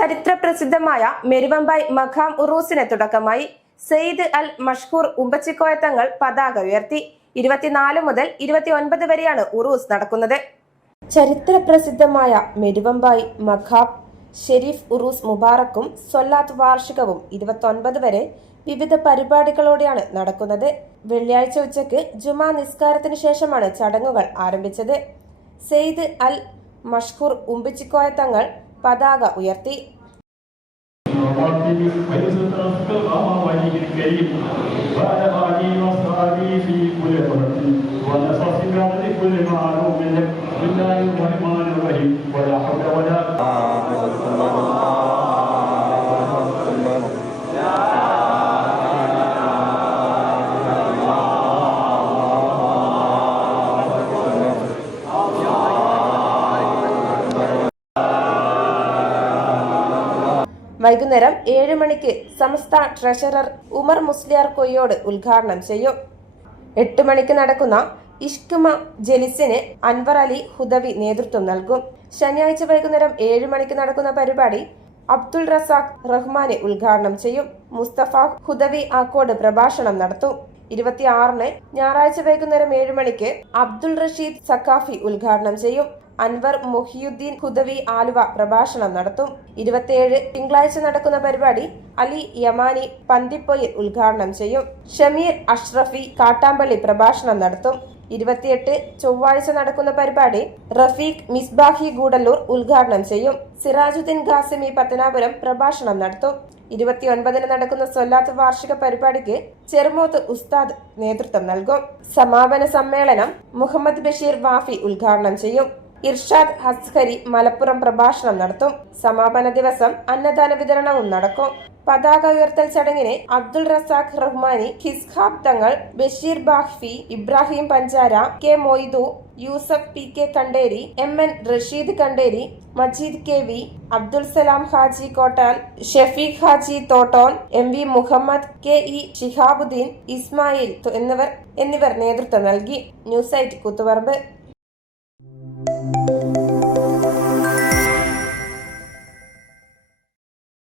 ചരിത്ര പ്രസിദ്ധമായ മെരുവമ്പായ് മഖാം ഉറൂസിന് തുടക്കമായി. സെയ്ദ് അൽ മഷ്ഹൂർ ഉമ്പച്ചിക്കോയ തങ്ങൾ പതാക ഉയർത്തി. 24 മുതൽ 29 വരെയാണ് ഉറൂസ് നടക്കുന്നത്. ചരിത്ര പ്രസിദ്ധമായ മെരുവമ്പായ് മഖാം ഷെരീഫ് ഉറൂസ് മുബാറക്കും സ്വലാത്ത് വാർഷികവും 29 വരെ വിവിധ പരിപാടികളോടെയാണ് നടക്കുന്നത്. വെള്ളിയാഴ്ച ഉച്ചയ്ക്ക് ജുമാ നിസ്കാരത്തിന് ശേഷമാണ് ചടങ്ങുകൾ ആരംഭിച്ചത്. സെയ്ദ് അൽ മഷ്ഹൂർ ഉമ്പച്ചിക്കോയ തങ്ങൾ പതാക ഉയർത്തി. വൈകുന്നേരം 7 മണിക്ക് സമസ്ത ട്രഷറർ ഉമർ മുസ്ലിയാർ കൊയ്യോട് ഉദ്ഘാടനം ചെയ്യും. 8 മണിക്ക് നടക്കുന്ന ഇഷ്ക്മ ജലിസിന് അൻവർ അലി ഹുദവി നേതൃത്വം നൽകും. ശനിയാഴ്ച വൈകുന്നേരം 7 മണിക്ക് നടക്കുന്ന പരിപാടി അബ്ദുൾ റസാഖ് റഹ്മാനെ ഉദ്ഘാടനം ചെയ്യും. മുസ്തഫ ഹുദവി ആക്കോട് പ്രഭാഷണം നടത്തും. 26-ന് ഞായറാഴ്ച വൈകുന്നേരം 7 മണിക്ക് അബ്ദുൾ റഷീദ് സഖാഫി ഉദ്ഘാടനം ചെയ്യും. അൻവർ മുഹിയുദ്ദീൻ ഹുദവി ആലുവ പ്രഭാഷണം നടത്തും. 27 തിങ്കളാഴ്ച നടക്കുന്ന പരിപാടി അലി യമാനി പന്തിപ്പൊയിൽ ഉദ്ഘാടനം ചെയ്യും. ഷമീർ അഷ്റഫി കാട്ടാമ്പള്ളി പ്രഭാഷണം നടത്തും. 28 ചൊവ്വാഴ്ച നടക്കുന്ന പരിപാടി റഫീഖ് മിസ്ബാഹി ഗൂഡല്ലൂർ ഉദ്ഘാടനം ചെയ്യും. സിറാജുദ്ദീൻ ഖാസിമി പത്തനാപുരം പ്രഭാഷണം നടത്തും. 29-ന് നടക്കുന്ന സ്വലാത്ത് വാർഷിക പരിപാടിക്ക് ചെറുമോത്ത് ഉസ്താദ് നേതൃത്വം നൽകും. സമാപന സമ്മേളനം മുഹമ്മദ് ബഷീർ വാഫി ഉദ്ഘാടനം ചെയ്യും. ഇർഷാദ് ഹസ്കരി മലപ്പുറം പ്രഭാഷണം നടത്തും. സമാപന ദിവസം അന്നദാന വിതരണവും നടക്കും. പതാക ഉയർത്തൽ ചടങ്ങിന് അബ്ദുൾ റസാഖ് റഹ്മാനി, ഹിസ്ഹാബ് തങ്ങൾ, Basheer Bahfi, Ibrahim Panchara, K Moidu, Yusuf P K Kanderi, MN Rasheed Kanderi, Majeed KV, Abdul Salam Haji Kottal, Shafeeq Haji Thotton, MV Muhammad, KE Shihabuddeen, Ismail എന്നിവർ നേതൃത്വം നൽകി. ന്യൂസ് 8 കൂത്തുപറമ്പ്.